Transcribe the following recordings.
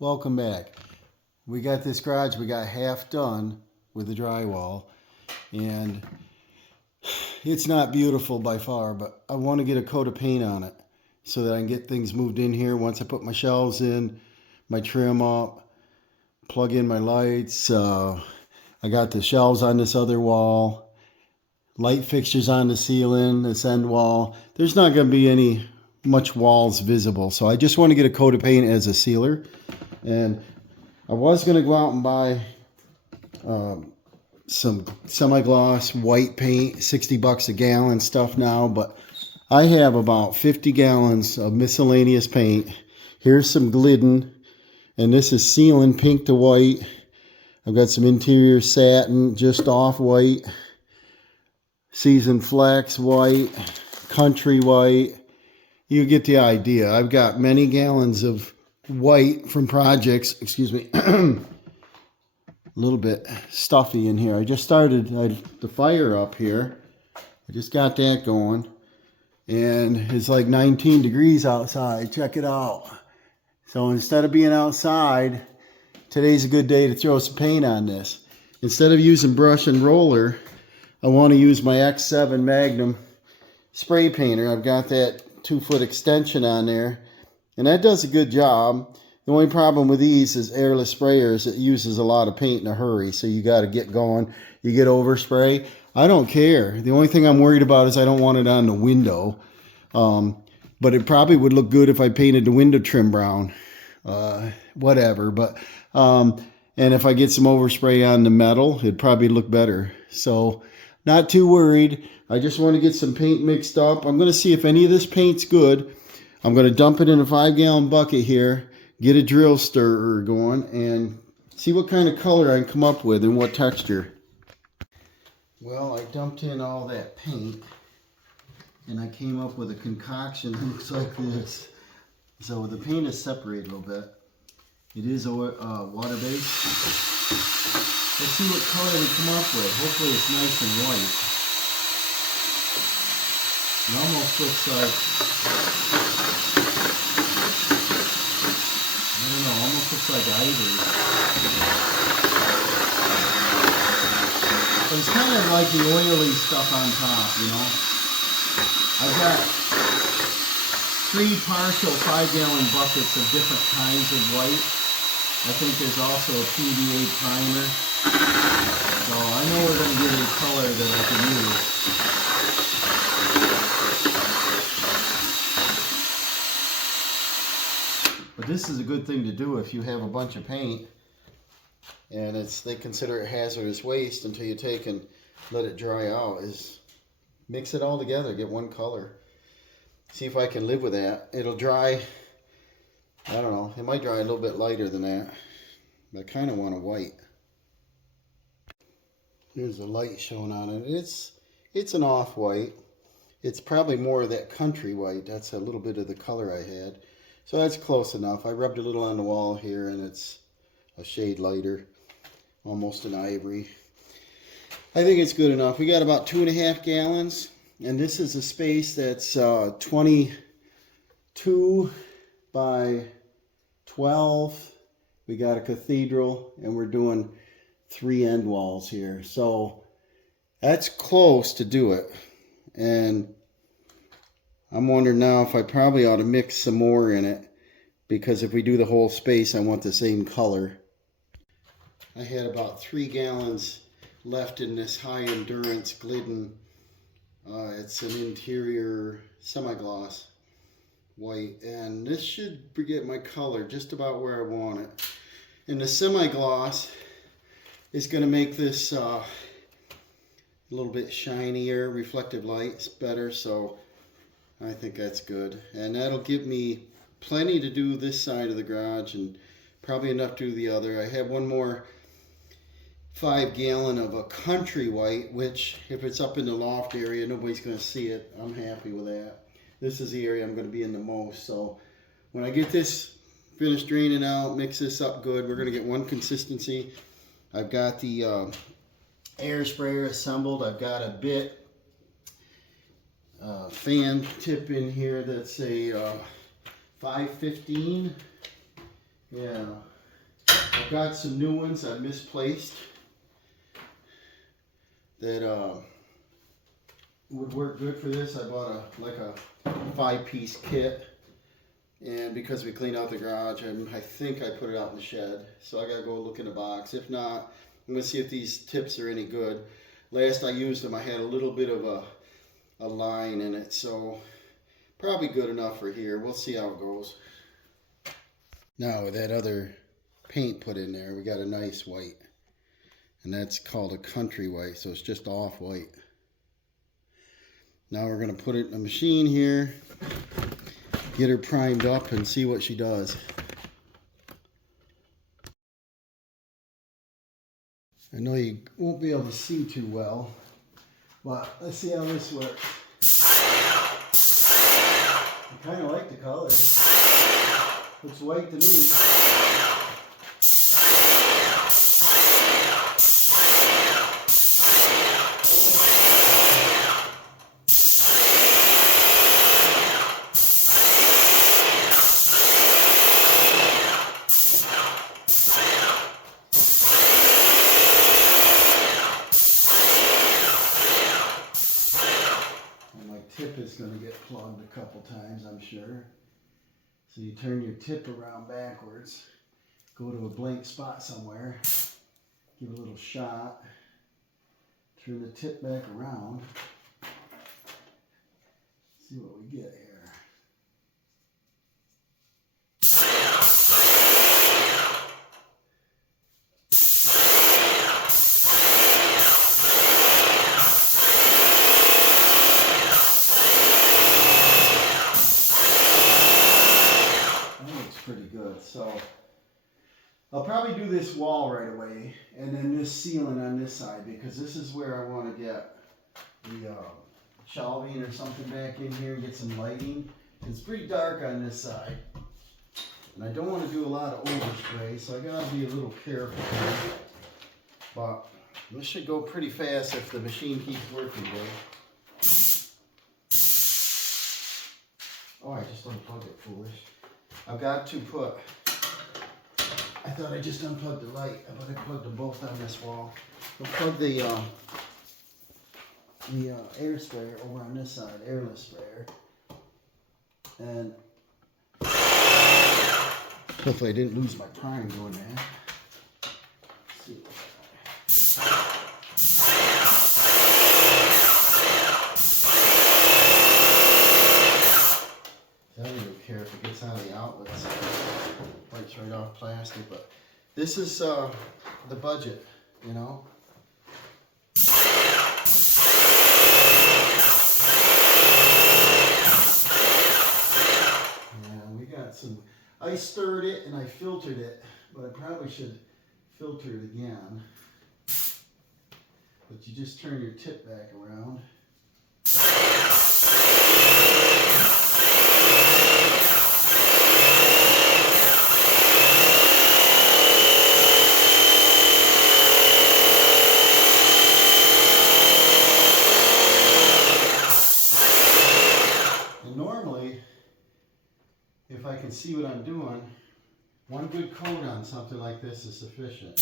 Welcome back. We got this garage, we got half done with the drywall, and it's not beautiful by far, but I want to get a coat of paint on it so that I can get things moved in here once I put my shelves in, my trim up, plug in my lights. I got the shelves on this other wall, light fixtures on the ceiling, this end wall. There's not going to be any much walls visible, so I just want to get a coat of paint as a sealer. And I was going to go out and buy some semi-gloss white paint, 60 bucks a gallon stuff now, but I have about 50 gallons of miscellaneous paint. Here's some Glidden, and this is sealing pink to white. I've got some interior satin, just off white, seasoned flax white, country white. You get the idea. I've got many gallons of white from projects. Excuse me. A little bit stuffy in here. I just started the fire up here. I just got that going, and it's like 19 degrees outside. Check it out. So instead of being outside, today's a good day to throw some paint on this. Instead of using brush and roller, I want to use my X7 Magnum spray painter. I've got that 2-foot extension on there, and that does a good job. The only problem with these is airless sprayers. It uses a lot of paint in a hurry, so you got to get going. You get overspray. I don't care. The only thing I'm worried about is I don't want it on the window. But it probably would look good if I painted the window trim brown. Whatever. And if I get some overspray on the metal, it'd probably look better. So not too worried. I just want to get some paint mixed up. I'm going to see if any of this paint's good. I'm going to dump it in a 5-gallon bucket here, get a drill stirrer going, and see what kind of color I can come up with and what texture. Well, I dumped in all that paint, and I came up with a concoction that looks like this. So the paint is separated a little bit. It is water-based. Let's see what color we come up with. Hopefully it's nice and white. It almost looks like, I don't know, almost looks like ivory. But it's kind of like the oily stuff on top, you know. I've got 3 partial 5-gallon buckets of different kinds of white. I think there's also a PVA primer. So I know we're going to get a color that I can use. But this is a good thing to do if you have a bunch of paint and they consider it hazardous waste until you take and let it dry out, is mix it all together, get one color. See if I can live with that. It'll dry, I don't know, it might dry a little bit lighter than that. But I kind of want a white. Here's the light showing on it. It's an off-white. It's probably more of that country white. That's a little bit of the color I had. So that's close enough. I rubbed a little on the wall here, and it's a shade lighter. Almost an ivory. I think it's good enough. We got about 2.5 gallons. And this is a space that's 22 by 12. We got a cathedral, and we're doing 3 end walls here. So that's close to do it. And I'm wondering now if I probably ought to mix some more in it, because if we do the whole space, I want the same color. I had about 3 gallons left in this high endurance Glidden. It's an interior semi-gloss white, and this should get my color just about where I want it. And the semi-gloss is going to make this a little bit shinier, reflective lights better, so I think that's good. And that'll give me plenty to do this side of the garage and probably enough to do the other. I have one more 5-gallon of a country white, which if it's up in the loft area, nobody's going to see it. I'm happy with that. This is the area I'm going to be in the most. So when I get this finished draining out, mix this up good, we're going to get one consistency. I've got the air sprayer assembled. I've got a bit fan tip in here that's a 515. Yeah. I've got some new ones I misplaced that would work good for this. I bought a 5-piece kit, and because we cleaned out the garage, and I think I put it out in the shed, so I gotta go look in the box. If not, I'm gonna see if these tips are any good. Last I used them, I had a little bit of a line in it, so probably good enough for here. We'll see how it goes. Now with that other paint put in there, we got a nice white, and that's called a country white, so it's just off white. Now we're going to put it in the machine here, get her primed up, and see what she does. I know you won't be able to see too well, but let's see how this works. I kind of like the color. Looks white to me. Tip is going to get plugged a couple times, I'm sure. So you turn your tip around backwards, go to a blank spot somewhere, give it a little shot, turn the tip back around, see what we get here. Pretty good. So I'll probably do this wall right away, and then this ceiling on this side, because this is where I want to get the shelving or something back in here and get some lighting. It's pretty dark on this side, and I don't want to do a lot of overspray, so I gotta be a little careful here. But this should go pretty fast if the machine keeps working good. Oh, I just unplugged it, foolish. I've got to put, I thought I just unplugged the light, but I plugged them both on this wall. I'll plug the air sprayer over on this side, airless sprayer. And hopefully I didn't lose my prime doing that. Let's see. I don't even care if it gets out of the outlets. Lights right off plastic, but this is the budget, you know. Yeah, we got some. I stirred it and I filtered it, but I probably should filter it again. But you just turn your tip back around. If I can see what I'm doing, one good coat on something like this is sufficient.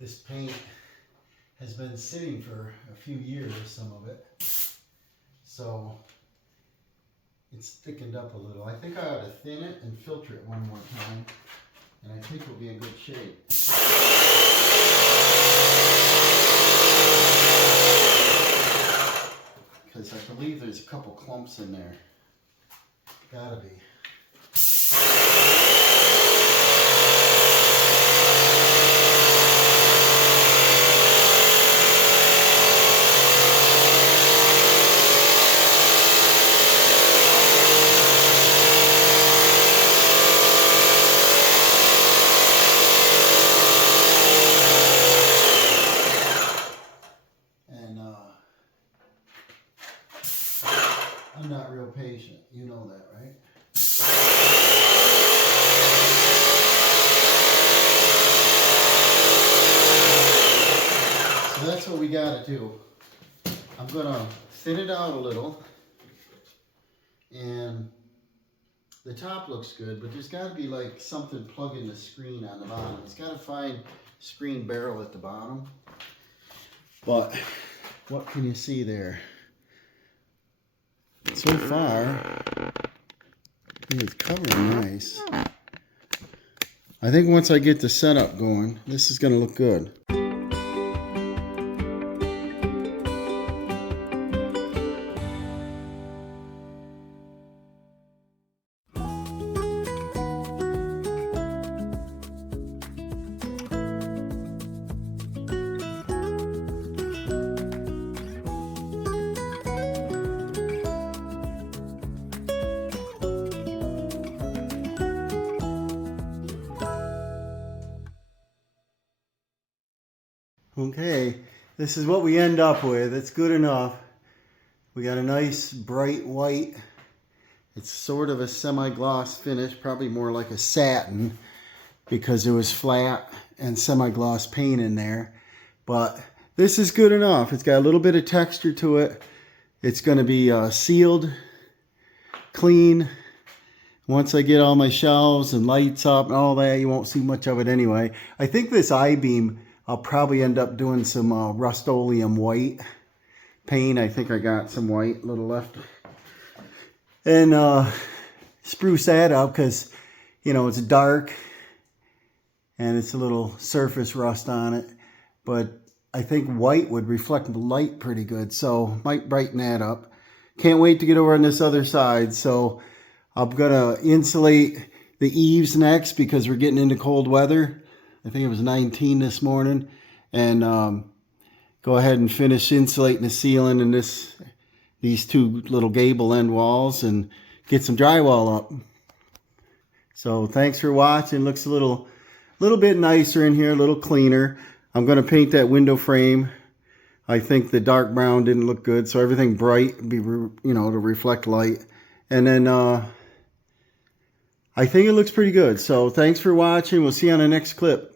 This paint has been sitting for a few years, some of it, so it's thickened up a little. I think I ought to thin it and filter it one more time, and I think we'll be in good shape. Because I believe there's a couple clumps in there. Gotta be. thin it out a little, and the top looks good, but there's got to be like something plugging the screen on the bottom. It's got to find screen barrel at the bottom. But what can you see there? So far, it's covering nice. I think once I get the setup going, this is going to look good. Okay, this is what we end up with. It's good enough. We got a nice bright white. It's sort of a semi-gloss finish, probably more like a satin because it was flat and semi-gloss paint in there. But this is good enough. It's got a little bit of texture to it. It's going to be sealed, clean. Once I get all my shelves and lights up and all that, you won't see much of it anyway. I think this I-beam, I'll probably end up doing some Rust-Oleum white paint. I think I got some white, a little left. And spruce that up because, you know, it's dark and it's a little surface rust on it. But I think white would reflect the light pretty good, so might brighten that up. Can't wait to get over on this other side. So I'm gonna insulate the eaves next because we're getting into cold weather. I think it was 19 this morning. And go ahead and finish insulating the ceiling and these two little gable end walls and get some drywall up. So thanks for watching. Looks a little bit nicer in here, a little cleaner. I'm going to paint that window frame. I think the dark brown didn't look good, so everything bright, to reflect light. And then I think it looks pretty good. So thanks for watching. We'll see you on the next clip.